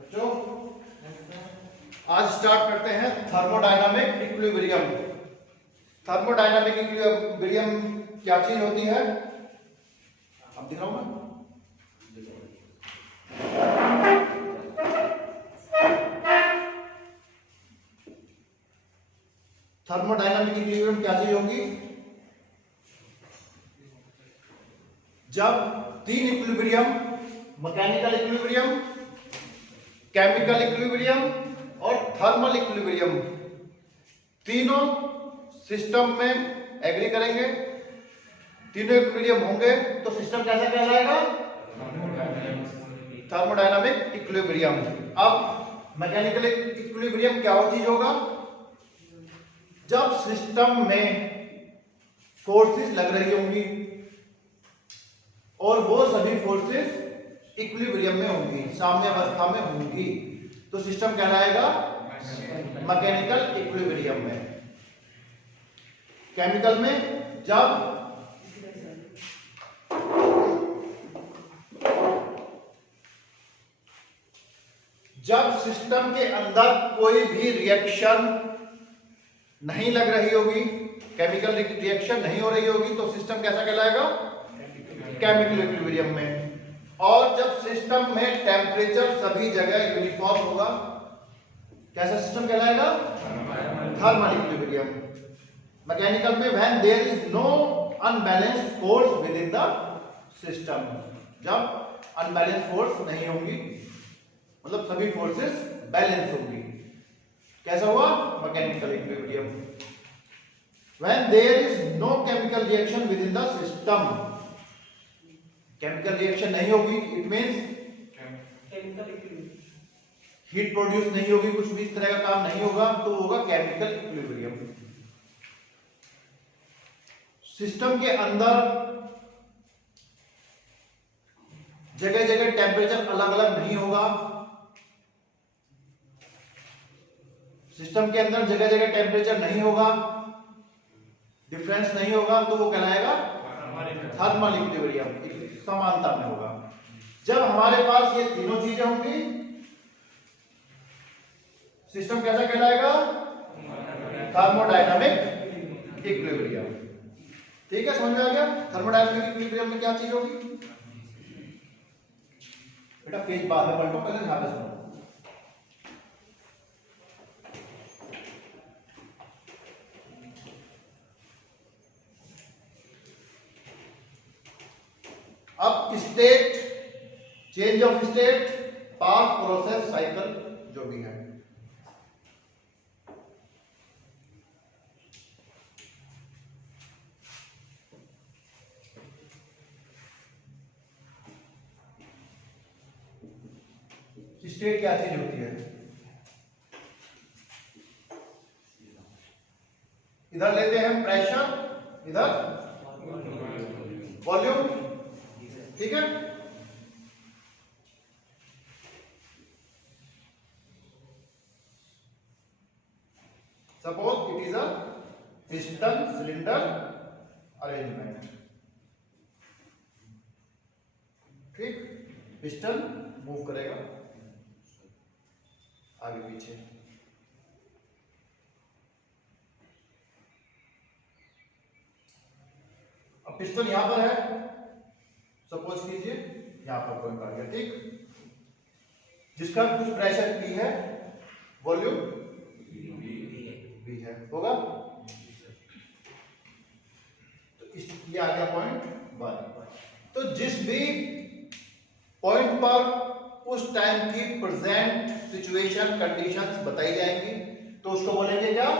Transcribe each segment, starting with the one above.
बच्चों आज स्टार्ट करते हैं थर्मोडायनामिक इक्विलिब्रियम। थर्मोडायनामिक इक्विलिब्रियम क्या चीज होती है? अब दिखाऊं मैं। थर्मोडायनामिक इक्विलिब्रियम क्या चीज होगी? जब तीन equilibrium, mechanical equilibrium, chemical equilibrium और थर्मल इक्विलिब्रियम, तीनों सिस्टम में एग्री करेंगे, तीनों इक्विलिब्रियम होंगे तो सिस्टम कैसा कहलाएगा? Thermodynamic equilibrium. अब मैकेनिकल इक्विलिब्रियम क्या चीज होगा? जब सिस्टम में फोर्सेस लग रही होंगी और वो सभी फोर्सेस इक्विलिब्रियम में होंगी, साम्य अवस्था में होंगी, तो सिस्टम कहलाएगा मैकेनिकल इक्विलिब्रियम में। केमिकल में जब सिस्टम के अंदर कोई भी रिएक्शन नहीं लग रही होगी, केमिकल रिएक्शन नहीं हो रही होगी, तो सिस्टम कैसा कहलाएगा? केमिकल इक्विलिब्रियम में। और जब सिस्टम में टेम्परेचर सभी जगह यूनिफॉर्म होगा, कैसा सिस्टम कहलाएगा? Thermal equilibrium. मैकेनिकल में when there is no unbalanced force within the system, जब अनबैलेंस्ड फोर्स नहीं होंगी, मतलब सभी फोर्सेस बैलेंस होंगी, कैसा हुआ? Mechanical equilibrium. When there is no chemical reaction within the system, chemical reaction नहीं होगी, इट मींस हीट प्रोड्यूस नहीं होगी, कुछ भी इस तरह का काम नहीं होगा, तो होगा केमिकल इक्विलिब्रियम। सिस्टम के अंदर जगह जगह टेम्परेचर अलग अलग नहीं होगा, सिस्टम के अंदर जगह जगह टेम्परेचर नहीं होगा, डिफरेंस नहीं होगा, तो वो कहलाएगा थर्मल इक्विलिब्रियम, समानता में होगा। जब हमारे पास ये तीनों चीजें होंगी, सिस्टम कैसा कहलाएगा? Thermodynamic equilibrium. ठीक है, समझ में आ गया? थर्मोडायनामिक इक्विलिब्रियम में क्या चीज होगी? बेटा पेज बाद में पलटो, पहले ध्यान से सुनो। अब state, change of state, path, process, cycle जो भी है, स्टेट क्या चीज होती है? इधर लेते हैं प्रेशर, इधर वॉल्यूम, ठीक है? Suppose it is a piston cylinder arrangement, ठीक? पिस्टन मूव करेगा आगे पीछे, अब पिस्टन यहां पर है, सपोज कीजिए यहां पर पॉइंट आ गया, ठीक? जिसका कुछ प्रेशर P है, वॉल्यूम V है, होगा? तो ये आ गया पॉइंट 1। तो जिस भी पॉइंट पर उस टाइम की प्रेजेंट सिचुएशन, कंडीशंस बताई जाएंगी, तो उसको बोलेंगे क्या?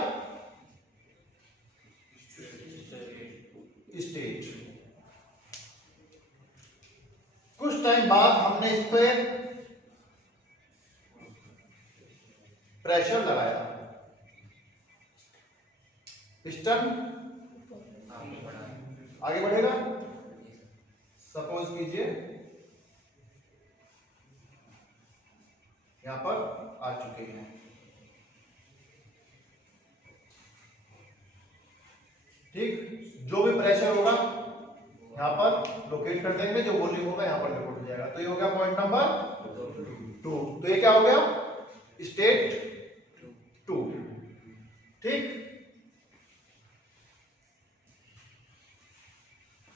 स्टेट। कुछ टाइम बाद हमने इस पे प्रेशर लगाया, पिस्टन आगे बढ़ेगा। सपोज कीजिए यहां पर आ चुके हैं, ठीक? जो भी प्रेशर होगा यहां पर लोकेट कर देंगे, जो वॉल्यूम होगा यहां पर लोकेट हो जाएगा। तो ये हो गया पॉइंट नंबर 2। तो ये क्या हो गया, स्टेट 2। ठीक,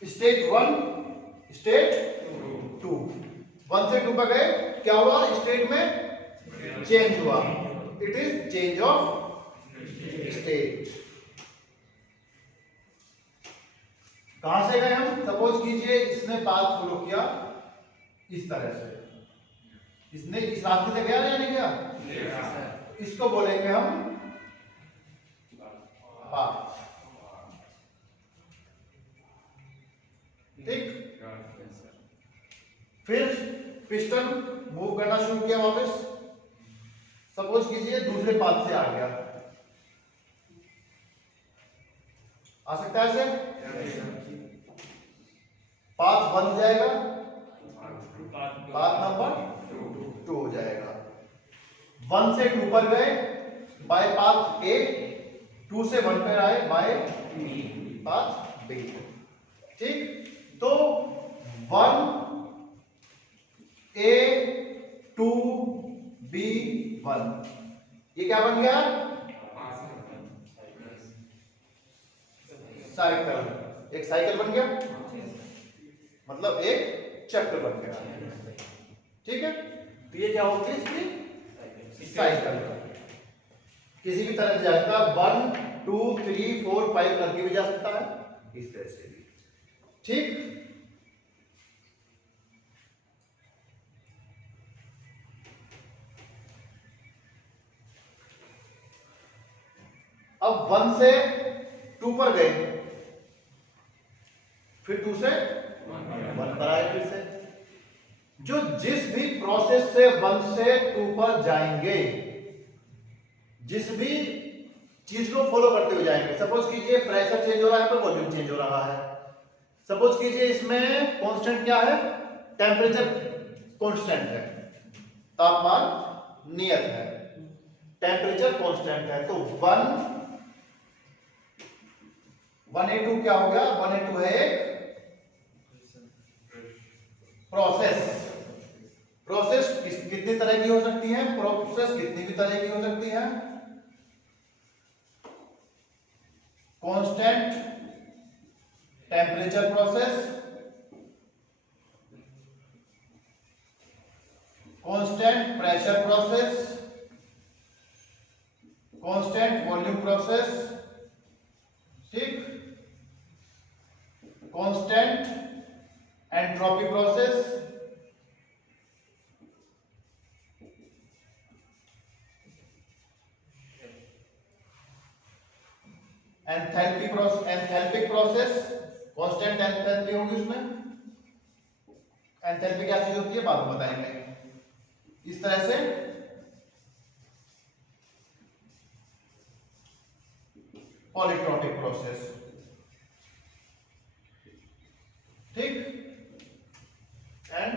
स्टेट 1, स्टेट 2, 1 से 2 पर गए, क्या हुआ, स्टेट में चेंज हुआ, it is change of state. कहां से गए हम, सपोज कीजिए इसने पाथ फॉलो किया इस तरह से, इसने इस रास्ते से गया या नहीं गया, इसको बोलेंगे हम पाथ। ठीक, फिर पिस्टन मूव करना शुरू किया वापस, सपोज कीजिए दूसरे पाथ से आ गया, आ सकता है ऐसे, पाथ 1 हो जाएगा, पाथ नंबर 2 हो जाएगा। 1 से 2 पर गए बाय पाथ ए, 2 से 1 पर आए बाय पाथ बी। ठीक, तो 1 A 2 B 1, ये क्या बन गया, साइकिल, एक साइकिल बन गया, मतलब एक चक्र बन गया। ठीक है, तो ये क्या होती है इसकी साइकिल, किसी भी तरह से जा सकता है, 1 2 3 4 5 करके भी जा सकता है, इस तरह से भी। ठीक, अब 1 से 2 पर गए, फिर 2 से 1 पर आए, फिर से जो जिस भी प्रोसेस से 1 से 2 पर जाएंगे, जिस भी चीज को फॉलो करते हुए जाएंगे, सपोज कीजिए प्रेशर चेंज हो रहा है पर वॉल्यूम चेंज हो रहा है, सपोज कीजिए इसमें कांस्टेंट क्या है, टेम्परेचर कांस्टेंट है, तापमान नियत है, टेम्परेचर कांस्टेंट है, तो 1A2 क्या हो गया, 1A2 है एक प्रोसेस। प्रोसेस कितनी तरह की हो सकती है, प्रोसेस कितनी भी तरह की हो सकती है, constant temperature process, constant pressure process, constant volume process, ठीक, constant entropy process, enthalpic process, constant enthalpy होगी उसमें, एंथैल्पी क्या चीज होती है बाद में बताएंगे। इस तरह से पॉलीट्रॉपिक प्रोसेस, ठीक, एंड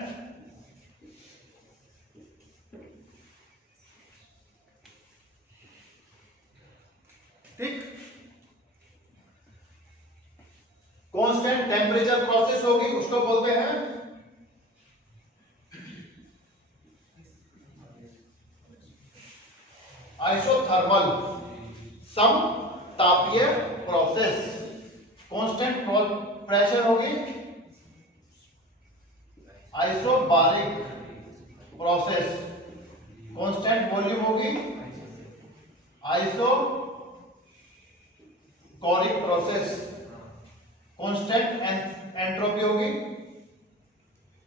ठीक, कांस्टेंट टेम्परेचर प्रोसेस होगी, उसको बोलते हैं आइसोथर्मल समतापीय प्रोसेस। कांस्टेंट प्रेशर होगी आइसोबारिक प्रोसेस, कांस्टेंट वॉल्यूम होगी आइसोकोरिक प्रोसेस, कांस्टेंट एंट्रोपी होगी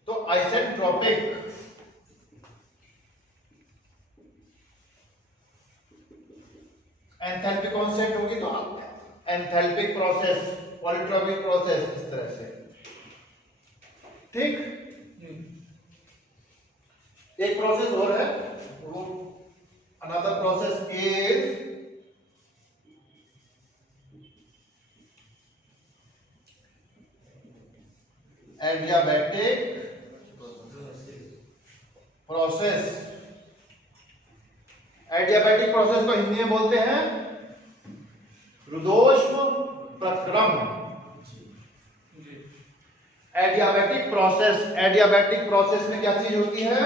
तो आइसेंट्रोपिक, एंथैल्पी कांस्टेंट होगी तो एंथैल्पिक प्रोसेस, पॉलीट्रॉपिक प्रोसेस, इस तरह से। ठीक, एक प्रोसेस और है, वो another process is adiabatic process. Adiabatic process को हिंदी में बोलते हैं रुदोष्म प्रक्रम। एडियाबैटिक प्रोसेस, एडियाबैटिक प्रोसेस में क्या चीज होती है,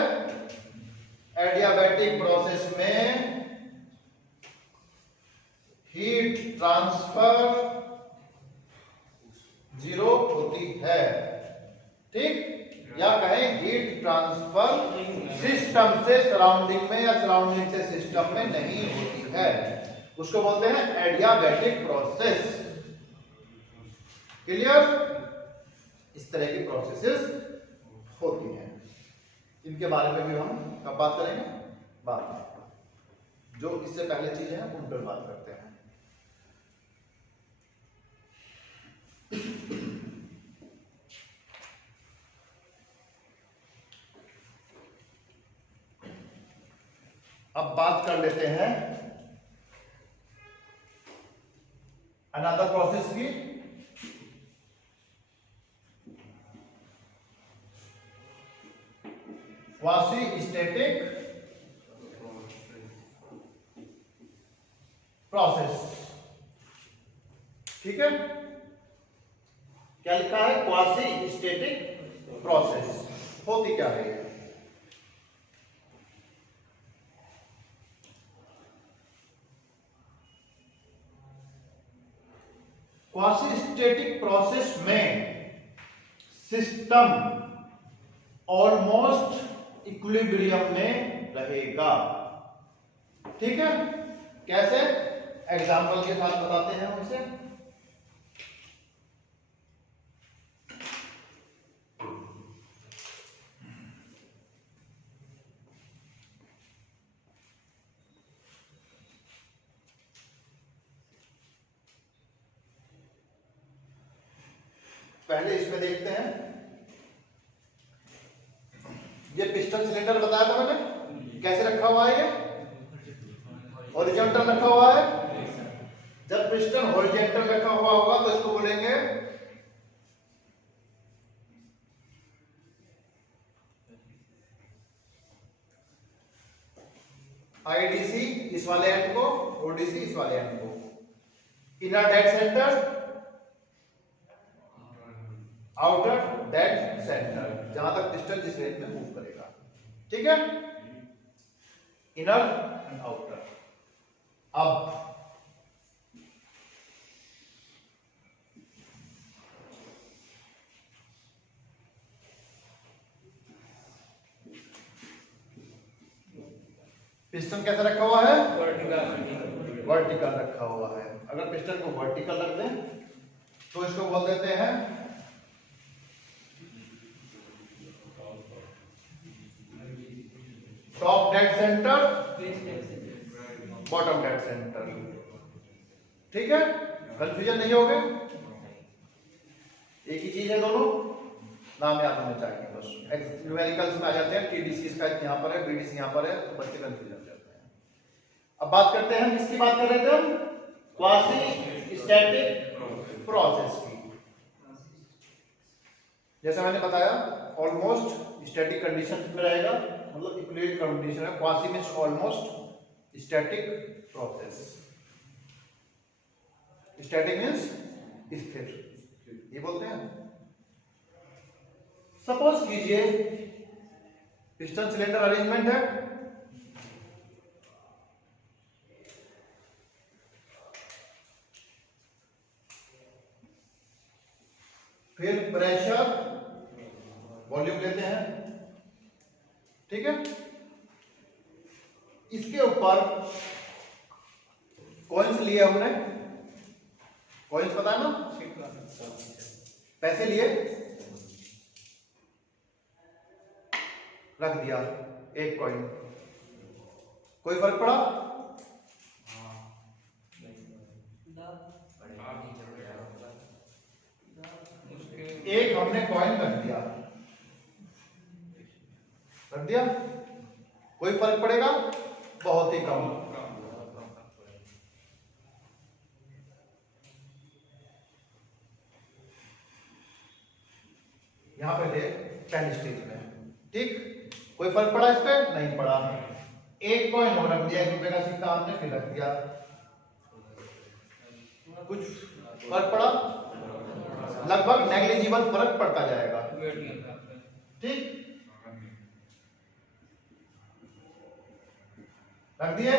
एडियाबैटिक प्रोसेस में हीट ट्रांसफर जीरो होती है, ठीक, या कहें हीट ट्रांसफर सिस्टम से सराउंडिंग में या सराउंडिंग से सिस्टम में नहीं होती है, उसको बोलते हैं एडियाबैटिक प्रोसेस। क्लियर? इस तरह की प्रोसेसेस होती हैं, इनके बारे में भी हम कब बात करेंगे, बाद में। जो इससे पहले चीजें हैं उन पर बात करते हैं। अब बात कर लेते हैं अनदर प्रोसेस की, क्वासी स्टैटिक प्रोसेस। ठीक है, क्या लिखा है? Quasi static process. होती क्या है? क्वासी स्टैटिक प्रोसेस में सिस्टम ऑलमोस्ट इक्विलिब्रियम में रहेगा। ठीक है, कैसे? एग्जाम्पल के साथ बताते हैं हम इसे। पहले इसमें देखते हैं, ये पिस्टन सिलेंडर बताया था मैंने, कैसे रखा हुआ है? ये हॉरिजॉन्टल रखा हुआ है। जब पिस्टन हॉरिजॉन्टल रखा हुआ होगा तो इसको बोलेंगे आईडीसी, इस वाले एंड को, ओडीसी इस वाले एंड को, inner dead centre, outer dead centre, जहां तक पिस्टन जिस रेंज में मूव करेगा। ठीक है, इनर एंड आउटर। अब पिस्टन कैसा रखा हुआ है? वर्टिकल रखा हुआ है। अगर पिस्टन को वर्टिकल रख दें तो इसको बोल देते हैं top dead centre, bottom dead centre. ठीक है, कंफ्यूजन नहीं होगा, एक ही चीज है, दोनों नाम याद होने चाहिए बस। न्यूमेरिकल्स में आ जाते हैं, टीडीसी इसका यहाँ पर है, बीडीसी यहाँ पर है, तो बच्चे कंफ्यूज हो जाते हैं। अब बात करते हैं, किसकी बात कर रहे थे हम? क्वासी स्टैटिक प्रोसेस की। जैसा मैंने बताया, ऑलमोस्ट स्टैटिक कंडीशन में रहेगा, मतलब इक्विलिब्रियम कंडीशन है। Quasi means almost static process. Static means स्थिर, ये बोलते हैं। सपोज कीजिए पिस्टन सिलेंडर अरेंजमेंट है, फिर प्रेशर, वॉल्यूम लेते हैं। ठीक है, इसके ऊपर कॉइन्स लिए हमने, कॉइन्स पता है ना, पैसे लिए, रख दिया एक कॉइन, कोई फर्क पड़ा? एक हमने कॉइन रख दिया, कोई फर्क पड़ेगा? बहुत ही कम। यहां पे थे पहली स्टेज में, ठीक, कोई फर्क पड़ा इस पे? नहीं पड़ा। एक कॉइन और रख दिया, 1 रुपए का सिक्का हमने फिर रख दिया, कुछ फर्क पड़ा? लगभग नेग्लिजिबल फर्क पड़ता जाएगा। ठीक, रख दिए,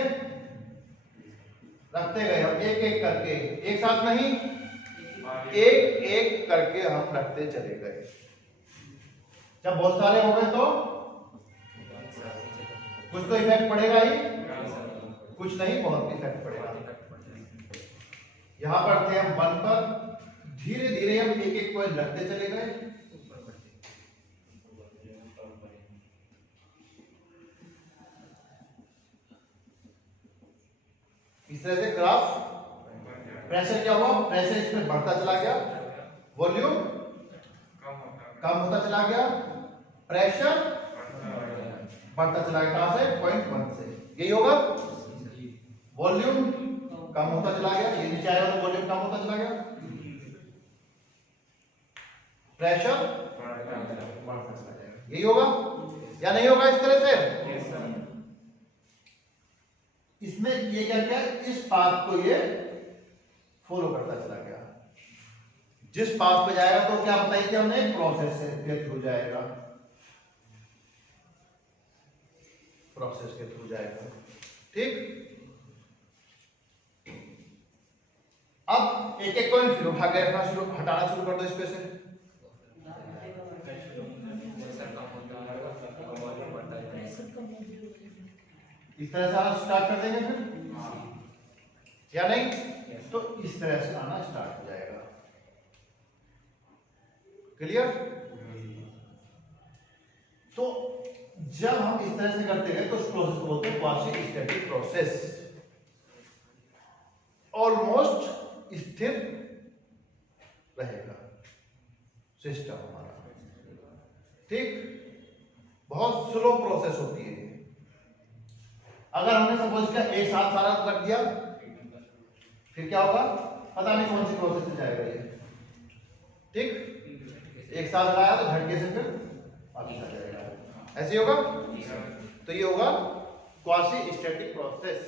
रखते गए हम एक एक करके, एक साथ नहीं, एक एक करके हम रखते चले गए। जब बहुत सारे हो गए तो कुछ तो इफेक्ट पड़ेगा ही, कुछ नहीं, बहुत इफेक्ट पड़ेगा। यहां पर थे हम 1 पर, धीरे धीरे हम एक एक पॉइंट रखते चले गए। इस तरह से ग्राफ, प्रेशर क्या हुआ, प्रेशर इसमें बढ़ता चला गया, वॉल्यूम कम होता चला गया, प्रेशर बढ़ता चला गया। कहां से, पॉइंट 1 से। यही होगा, वॉल्यूम कम होता चला गया, ये नीचे आया तो वॉल्यूम कम होता चला गया, प्रेशर बढ़ता चला जाएगा। यही होगा या नहीं होगा इस तरह से? इसमें ये क्या किया, इस पाथ को ये फॉलो करता चला गया। जिस पाथ पे जाएगा तो क्या बताइए कि हमने प्रोसेस के थ्रू जाएगा, प्रोसेस के थ्रू जाएगा। ठीक, अब एक एक पॉइंट फिर उठा के रखना शुरू, हटाना शुरू कर दो इस पे से। इस तरह से आना स्टार्ट कर देंगे फिर या नहीं, तो इस तरह से आना स्टार्ट हो जाएगा। क्लियर? तो जब हम इस तरह से करते हैं तो उस प्रोसेस को बोलते हैं क्वासी स्टैटिक प्रोसेस। ऑलमोस्ट स्थिर रहेगा सिस्टम हमारा। ठीक, बहुत स्लो प्रोसेस होती है। अगर हमने सपोज किया एक साथ सारा रख दिया, फिर क्या होगा, पता नहीं कौन सी प्रोसेस से जाएगा ये। ठीक, एक साथ लगाया तो झटके से फिर वापस आ जाएगा, ऐसे ही होगा। तो ये होगा क्वासी स्टैटिक प्रोसेस।